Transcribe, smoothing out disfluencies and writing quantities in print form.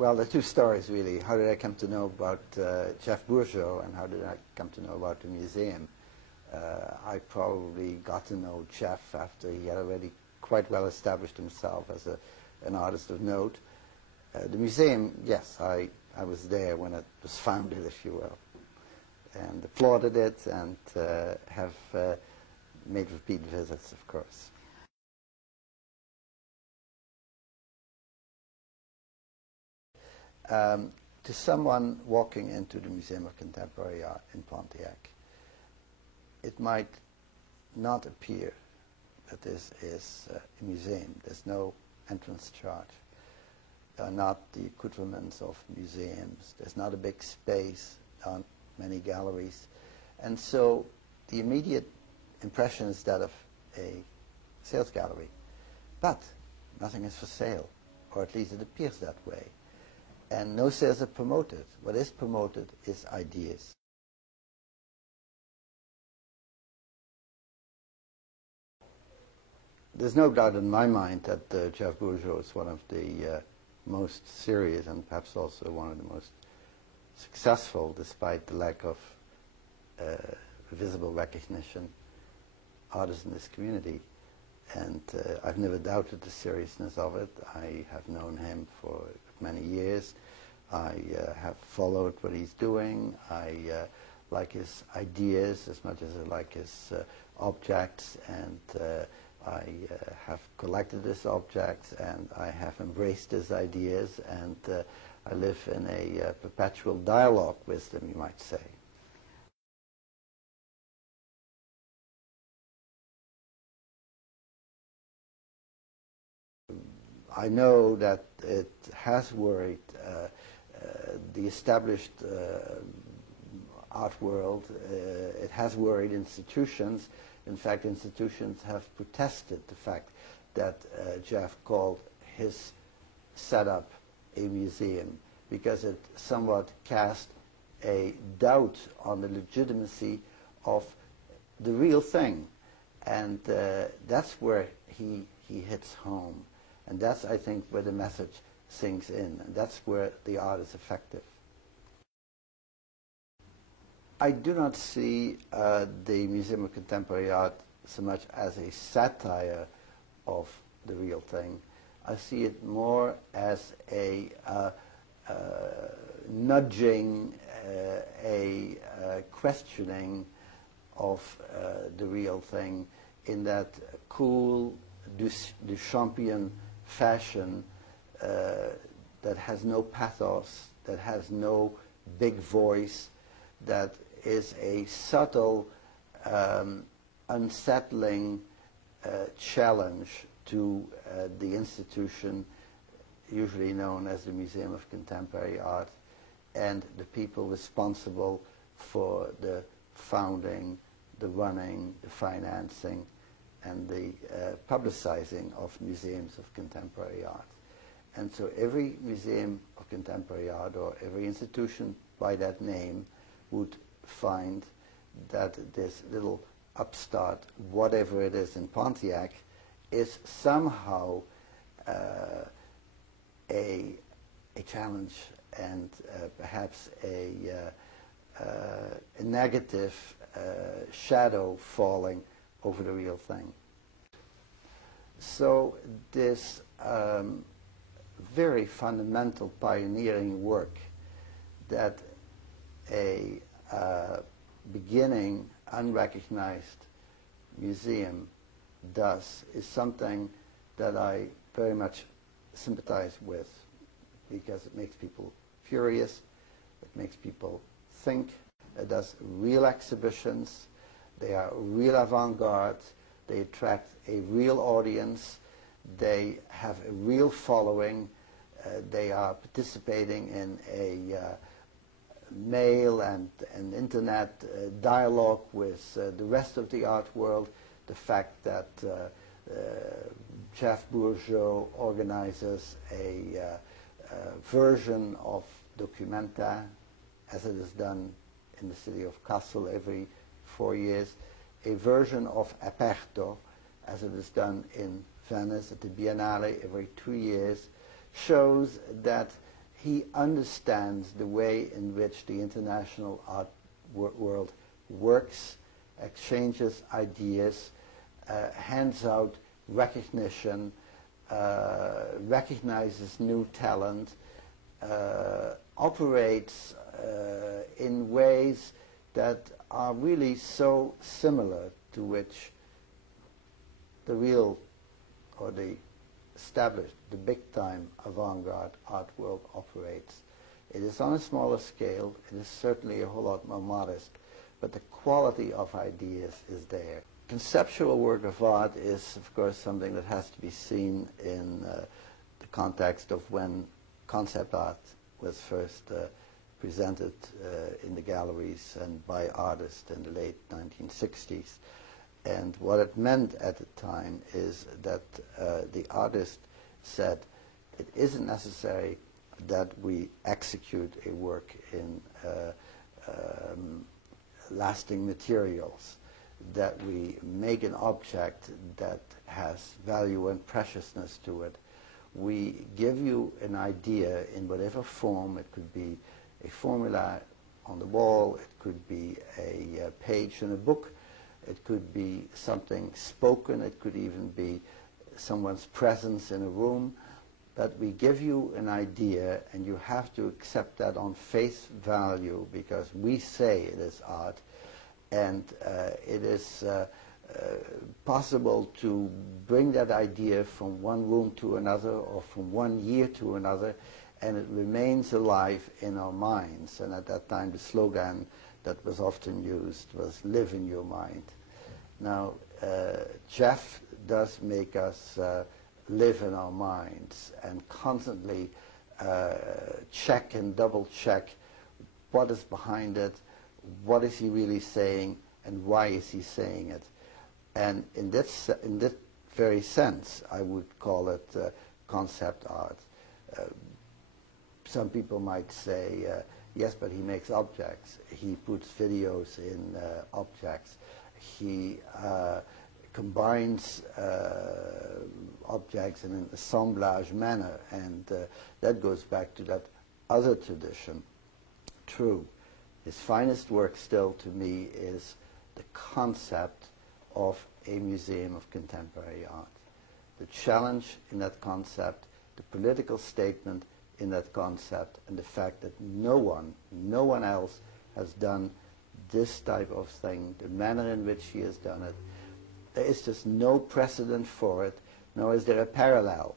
Well, there are two stories, really. How did I come to know about Jef Bourgeau, and how did I come to know about the museum? I probably got to know Jef after he had already quite well established himself as an artist of note. The museum, yes, I was there when it was founded, if you will, and applauded it, and have made repeat visits, of course. To someone walking into the Museum of Contemporary Art in Pontiac, it might not appear that this is a museum. There's no entrance charge. There are not the accoutrements of museums. There's not a big space, not many galleries. And so the immediate impression is that of a sales gallery. But nothing is for sale, or at least it appears that way. And no sales are promoted. What is promoted is ideas. There's no doubt in my mind that Jef Bourgeau is one of the most serious and perhaps also one of the most successful, despite the lack of visible recognition, artists in this community. And I've never doubted the seriousness of it. I have known him for many years. I have followed what he's doing. I like his ideas as much as I like his objects, and I have collected his objects, and I have embraced his ideas, and I live in a perpetual dialogue with them, you might say. I know that it has worried the established art world. It has worried institutions. In fact, institutions have protested the fact that Jef called his setup a museum, because it somewhat cast a doubt on the legitimacy of the real thing. And that's where he hits home. And that's, I think, where the message sinks in. And that's where the art is effective. I do not see the Museum of Contemporary Art so much as a satire of the real thing. I see it more as a nudging, a questioning of the real thing in that cool Duchampian fashion that has no pathos, that has no big voice, that is a subtle, unsettling challenge to the institution usually known as the Museum of Contemporary Art, and the people responsible for the founding, the running, the financing, and the publicizing of museums of contemporary art. And so every museum of contemporary art, or every institution by that name, would find that this little upstart, whatever it is in Pontiac, is somehow a challenge and perhaps a negative shadow falling over the real thing. So this very fundamental pioneering work that a beginning unrecognized museum does is something that I very much sympathize with, because it makes people curious, it makes people think. It does real exhibitions, they are real avant-garde, they attract a real audience, they have a real following, they are participating in a mail and internet dialogue with the rest of the art world. The fact that Jef Bourgeau organizes a version of Documenta, as it is done in the city of Kassel every 4 years, a version of Aperto, as it is done in Venice at the Biennale every 2 years, shows that he understands the way in which the international art world works, exchanges ideas, hands out recognition, recognizes new talent, operates in ways that are really so similar to which the real or the established, the big-time avant-garde art world operates. It is on a smaller scale, it is certainly a whole lot more modest, but the quality of ideas is there. Conceptual work of art is, of course, something that has to be seen in the context of when concept art was first presented in the galleries and by artists in the late 1960s. And what it meant at the time is that the artist said it isn't necessary that we execute a work in lasting materials, that we make an object that has value and preciousness to it. We give you an idea in whatever form. It could be a formula on the wall, it could be a page in a book, it could be something spoken, it could even be someone's presence in a room. But we give you an idea and you have to accept that on face value because we say it is art, and it is possible to bring that idea from one room to another or from one year to another, and it remains alive in our minds. And at that time the slogan that was often used was "live in your mind." Now Jef does make us live in our minds and constantly check and double check what is behind it, what is he really saying, and why is he saying it. And in this very sense, I would call it concept art. Some people might say, yes, but he makes objects. He puts videos in objects. He combines objects in an assemblage manner, and that goes back to that other tradition. True. His finest work still to me is the concept of a museum of contemporary art. The challenge in that concept, the political statement in that concept, and the fact that no one else has done this type of thing, the manner in which he has done it. There is just no precedent for it, nor is there a parallel.